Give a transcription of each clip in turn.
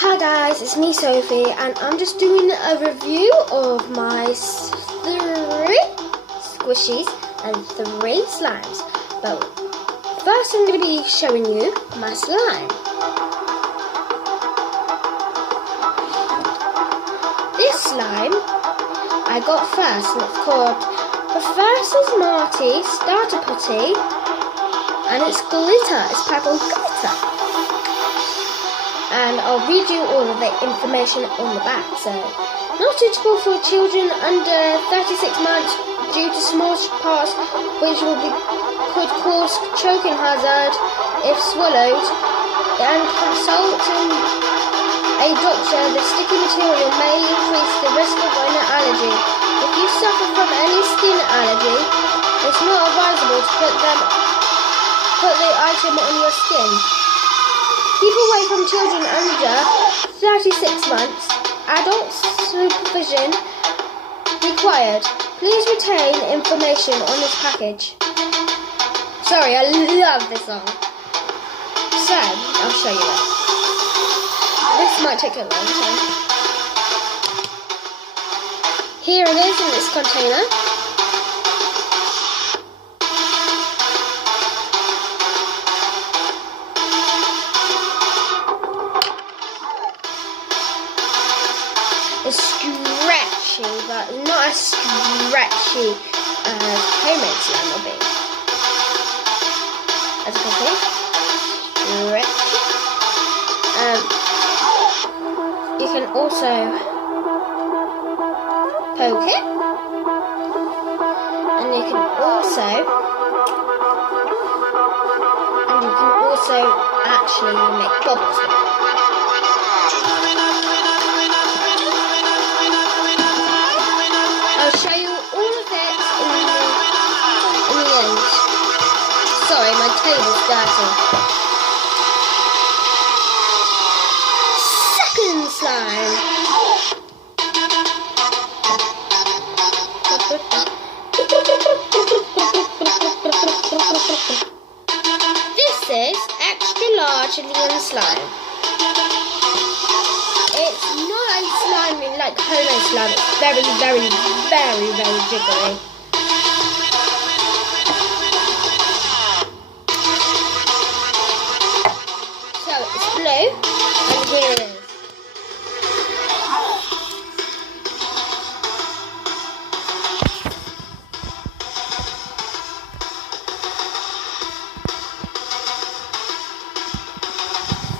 Hi guys, it's me Sophie and I'm just doing a review of my 3 squishies and 3 slimes. But first I'm going to be showing you my slime. This slime I got first and it's called Professor Smarty Starter Putty and it's glitter, it's purple glitter. And I'll read you all of the information on the back. So, not suitable for children under 36 months due to small parts which could cause choking hazard if swallowed. And consulting a doctor, the sticky material may increase the risk of an allergy. If you suffer from any skin allergy, it's not advisable to put the item on your skin. Keep away from children under 36 months. Adult supervision required. Please retain information on this package. Sorry, I love this song. So, I'll show you it. This might take a long time. Here it is in this container. It's stretchy, but not as stretchy as homemade slime will be. As you can see, stretchy. You can also poke it, and you can also actually make bubbles with it. I'll show you all of it in the end. Sorry, my table's dirty. Second slime. This is extra large neon slime. It's not slimy like homemade slime. It's very, very, very, very jiggly. So it's blue, and here it is.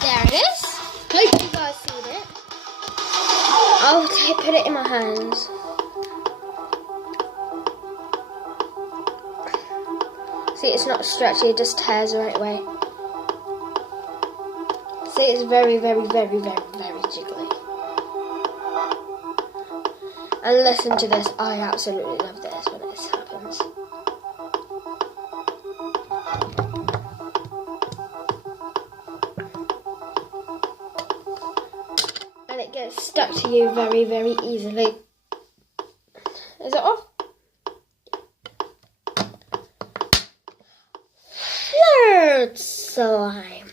There it is. Hope you guys seen it. I'll put it in my hands. See, it's not stretchy, it just tears right away. See, it's very, very, very, very, very jiggly. And listen to this, I absolutely love this when this happens. And it gets stuck to you very, very easily. Is it off? Third slime.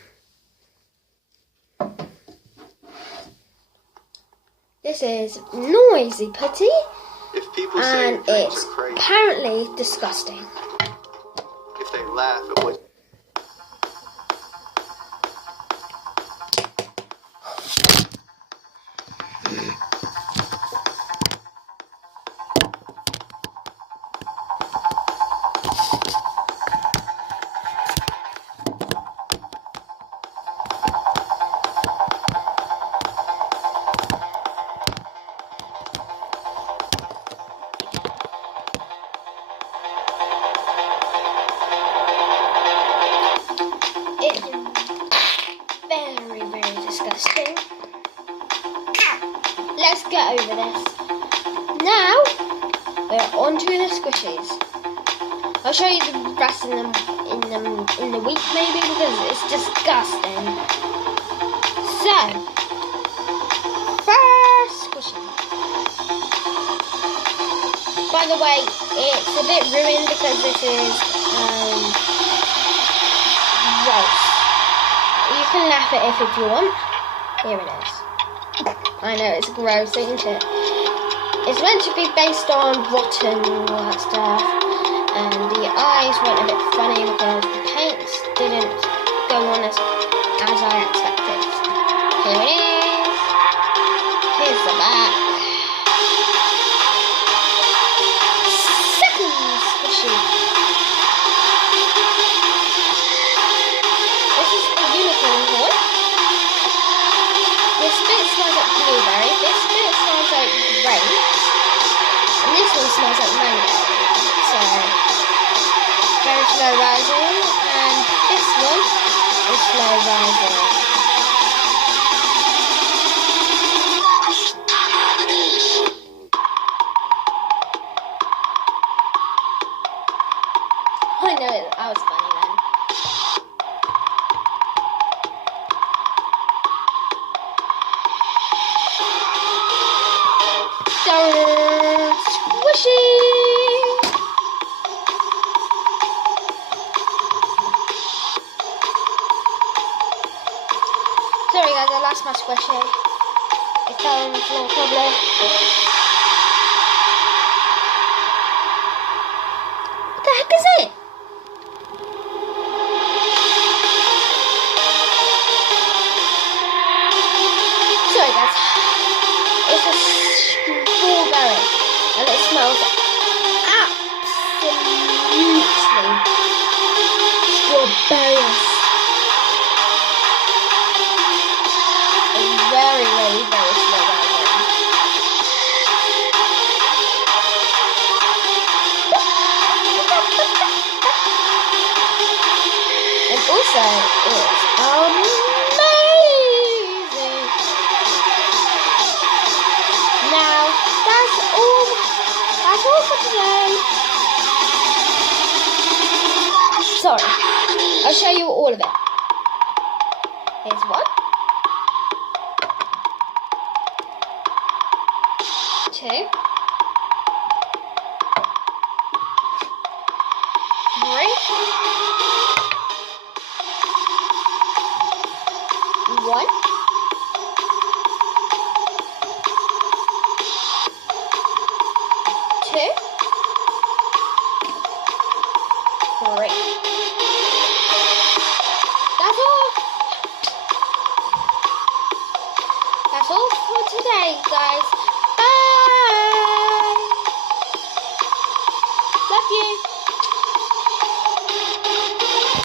This is Noisy Putty, and it's apparently disgusting. If they laugh at what disgusting. Let's get over this. Now we're on to the squishies. I'll show you the rest of them in the week maybe because it's disgusting. So first squishy. By the way, it's a bit ruined because this is gross. You can laugh at it if you want. Here it is. I know, it's gross, isn't it? It's meant to be based on rotten and all that stuff. And the eyes went a bit funny because the paints didn't go on as I expected. Here it is. Here's the back. Second squishy. This is the unicorn one. This bit smells like blueberry, this bit smells like grapes, and this one smells like mango. So, very slow rising, and this one is slow rising. I know it, I was funny then. Squishy! Sorry guys, I lost my squishy. It fell on the floor probably. What the heck is it? Sorry guys. It's a strawberry and it smells absolutely strawberries. It's very, very, very strawberry. And also, it's amazing. Now, that's all for today. Sorry, I'll show you all of it. Here's one, 2, 3, 1.